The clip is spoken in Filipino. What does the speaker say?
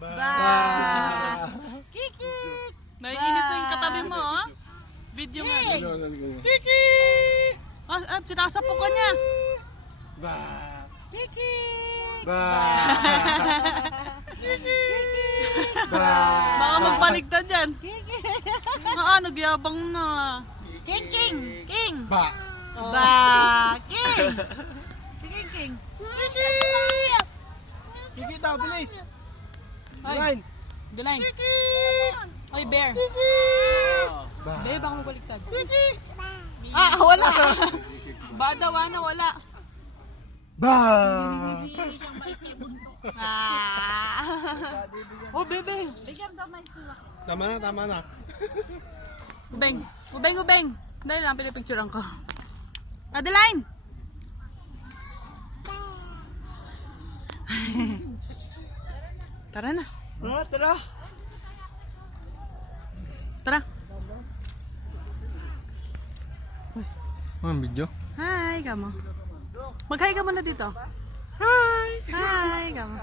Ba. Kikik. Naiinis na yung katabi mo, oh. Video nga. Kiki! At sinasapok ka niya. Ba. Kikik. Ba. Ba. Baka magbaligtad yan. Kikik. Nagyabang na. King, king, king. Ba. Ba. King. Sige, king. Kiki daw, bilis. Ay, Delaine. Oy, Bear. Ba. Bear, baka magbaligtad. Wala. Badawa na, wala. Ba. Oh, bebe. Bigyan daw may suwa. Tama na. Ubeng. Dali lang, pinipicturean ko. Adeline! Tara na. Tara. Tara. Video? Hi, kamo. Mag-hi ka muna dito. Hi! Hi, kamo.